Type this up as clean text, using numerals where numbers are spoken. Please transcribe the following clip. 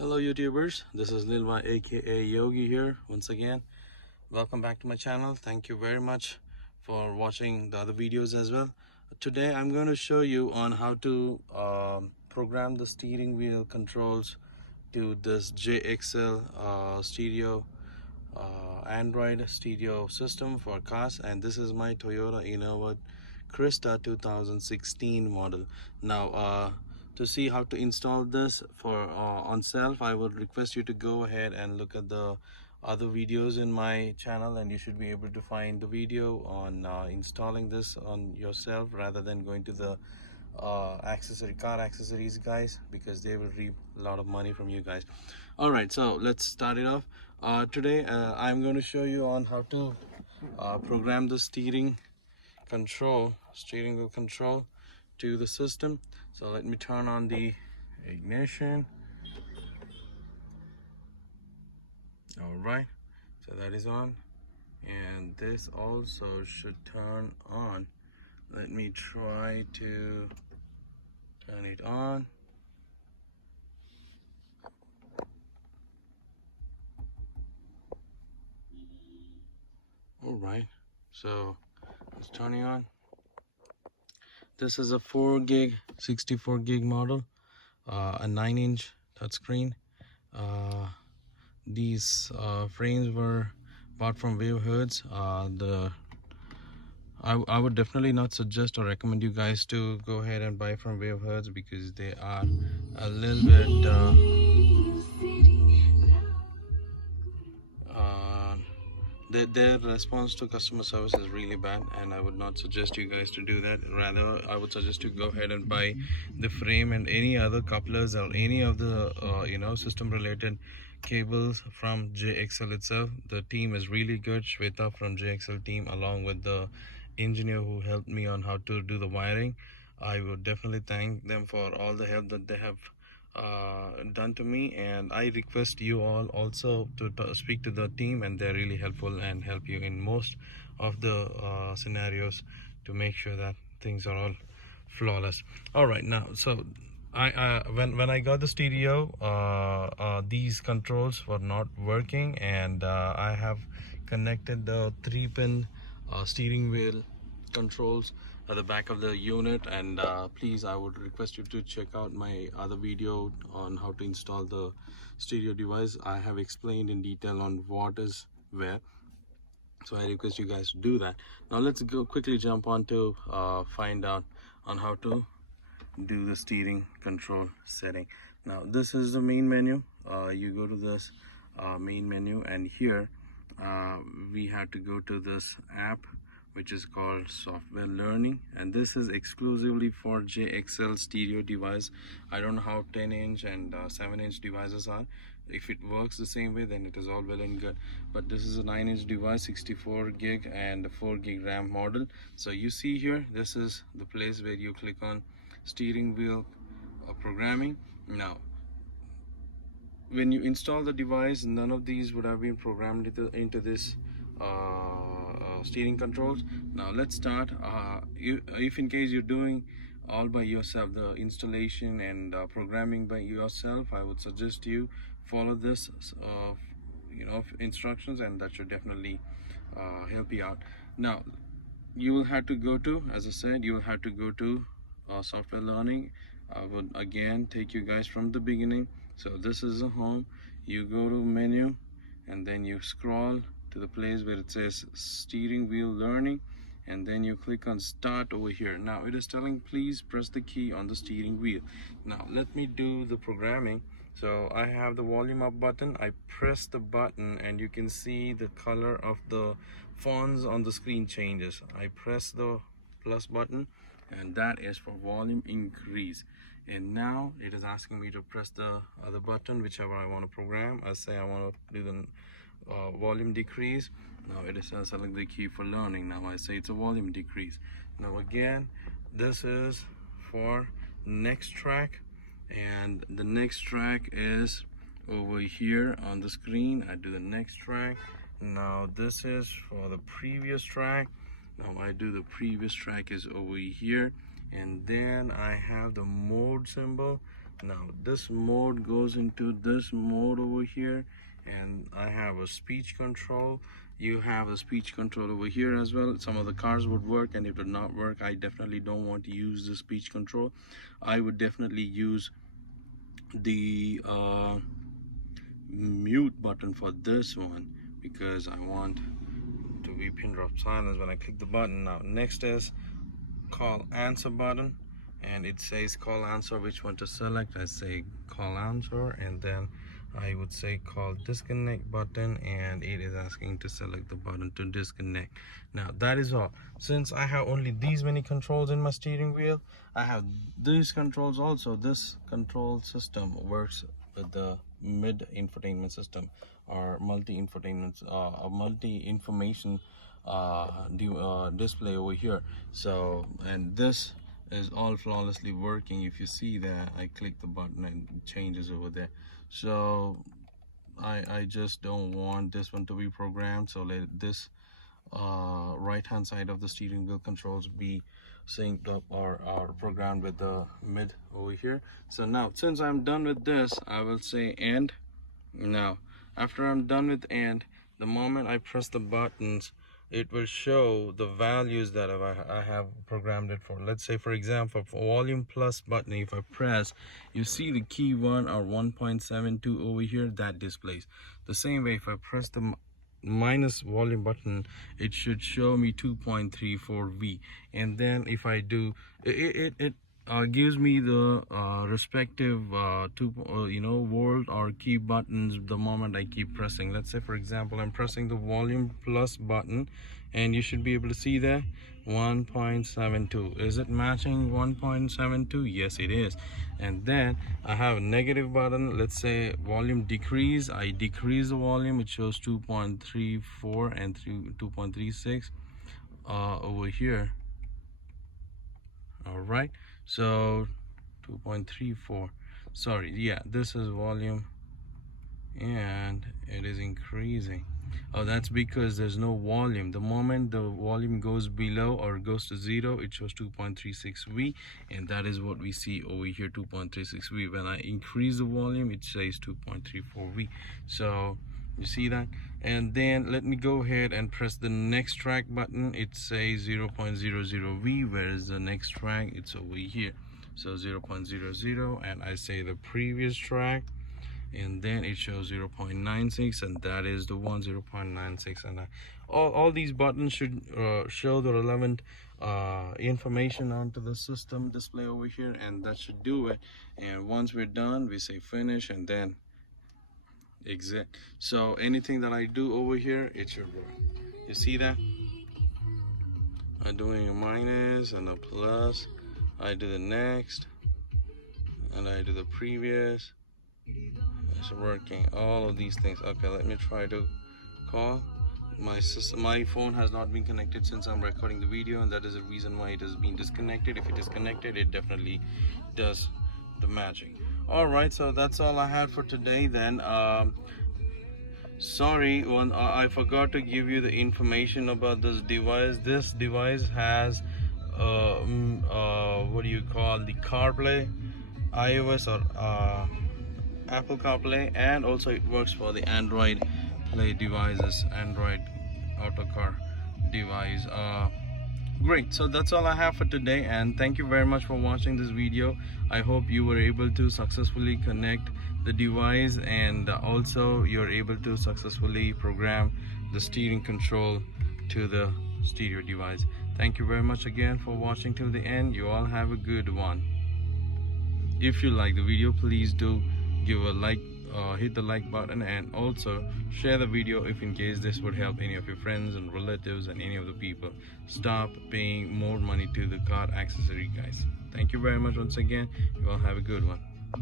Hello YouTubers, this is Lilwa aka Yogi here once again. Welcome back to my channel. Thank you very much for watching the other videos as well. Today I'm going to show you on how to program the steering wheel controls to this JXL stereo Android stereo system for cars, and this is my Toyota Innova Crista 2016 model. Now to see how to install this for on self, I would request you to go ahead and look at the other videos in my channel, and you should be able to find the video on installing this on yourself rather than going to the car accessories guys, because they will reap a lot of money from you guys. All right, so let's start it off. Today I'm going to show you on how to program the steering wheel control to the system. So let me turn on the ignition. All right, so that is on, and this also should turn on. Let me try to turn it on. All right, so it's turning on. This is a 4 gig 64 gig model, a 9-inch touchscreen. These frames were bought from Wave Hertz. I would definitely not suggest or recommend you guys to go ahead and buy from Wave Hertz, because they are a little bit their response to customer service is really bad, and I would not suggest you guys to do that. Rather, I would suggest you go ahead and buy the frame and any other couplers or any of the system related cables from JXL itself. The team is really good. Shweta from JXL team, along with the engineer who helped me on how to do the wiring, I would definitely thank them for all the help that they have done to me. And I request you all also to speak to the team, and they're really helpful and help you in most of the scenarios to make sure that things are all flawless. All right, now so when I got the stereo, these controls were not working, and I have connected the 3-pin steering wheel controls at the back of the unit. And please, I would request you to check out my other video on how to install the stereo device. I have explained in detail on what is where, so I request you guys to do that. Now let's go quickly jump on to find out on how to do the steering control setting. Now this is the main menu. You go to this main menu, and here we have to go to this app which is called software learning, and this is exclusively for JXL stereo device. I don't know how 10-inch and 7-inch devices are. If it works the same way, then it is all well and good, but this is a 9-inch device, 64 gig and 4 gig RAM model. So you see here, this is the place where you click on steering wheel programming. Now when you install the device, none of these would have been programmed into this steering controls. Now let's start. If in case you're doing all by yourself, the installation and programming by yourself, I would suggest you follow this instructions, and that should definitely help you out. Now you will have to go to, as I said, you will have to go to software learning. I would again take you guys from the beginning. So this is the home. You go to menu, and then you scroll to the place where it says steering wheel learning, and then you click on start over here. Now it is telling please press the key on the steering wheel. Now let me do the programming. So I have the volume up button. I press the button, and you can see the color of the fonts on the screen changes. I press the plus button, and that is for volume increase. And now it is asking me to press the other button, whichever I want to program. I say I want to do the volume decrease. Now it is select the key for learning. Now I say it's a volume decrease. Now again, this is for next track, and the next track is over here on the screen. I do the next track. Now this is for the previous track. Now I do the previous track is over here, and then I have the mode symbol. Now this mode goes into this mode over here, and I have a speech control. You have a speech control over here as well. Some of the cars would work, and if it would not work, I definitely don't want to use the speech control. I would definitely use the mute button for this one, because I want to be pin drop silence when I click the button. Now next is call answer button, and it says call answer, which one to select. I say call answer, and then I would say call disconnect button, and it is asking to select the button to disconnect. Now that is all. Since I have only these many controls in my steering wheel, I have these controls also. This control system works with the mid infotainment system, or multi infotainment, a multi information display over here. So, and this is all flawlessly working. If you see that I click the button and it changes over there. So I just don't want this one to be programmed, so let this right hand side of the steering wheel controls be synced up or programmed with the mid over here. So now, since I'm done with this, I will say end. Now after I'm done with end, the moment I press the buttons, it will show the values that I have programmed it for. Let's say, for example, for volume plus button, if I press, you see the key 1 or 1.72 over here, that displays. The same way, if I press the minus volume button, it should show me 2.34 V. And then if I do it gives me the respective volt or key buttons the moment I keep pressing. Let's say, for example, I'm pressing the volume plus button, and you should be able to see that 1.72. Is it matching 1.72? Yes, it is. And then I have a negative button. Let's say volume decrease, I decrease the volume, it shows 2.34 and 2.36 over here. All right, so 2.34, sorry, yeah, this is volume, and it is increasing. Oh, that's because there's no volume. The moment the volume goes below or goes to 0, it shows 2.36 V, and that is what we see over here, 2.36 V. When I increase the volume, it says 2.34 V. So you see that. And then let me go ahead and press the next track button. It says 0.00 V, whereas the next track, it's over here. So 0.00, and I say the previous track, and then it shows 0.96, and that is the one, 0.96. And all these buttons should show the relevant information onto the system display over here, and that should do it. And once we're done, we say finish, and then exit. So anything that I do over here, it should work. You see that? I'm doing a minus and a plus. I do the next, and I do the previous. It's working. All of these things. Okay, let me try to call. My phone has not been connected since I'm recording the video, and that is the reason why it has been disconnected. If it is connected, it definitely does the magic. All right, so that's all I had for today then. Sorry, I forgot to give you the information about this device. This device has what do you call, the CarPlay, iOS or Apple CarPlay, and also it works for the Android Play devices, Android Auto Car device. Great, so that's all I have for today, and thank you very much for watching this video. I hope you were able to successfully connect the device, and also you're able to successfully program the steering control to the stereo device. Thank you very much again for watching till the end. You all have a good one. If you like the video, please do give a like, hit the like button, and also share the video if in case this would help any of your friends and relatives and any of the people. Stop paying more money to the car accessory guys. Thank you very much once again. You all have a good one.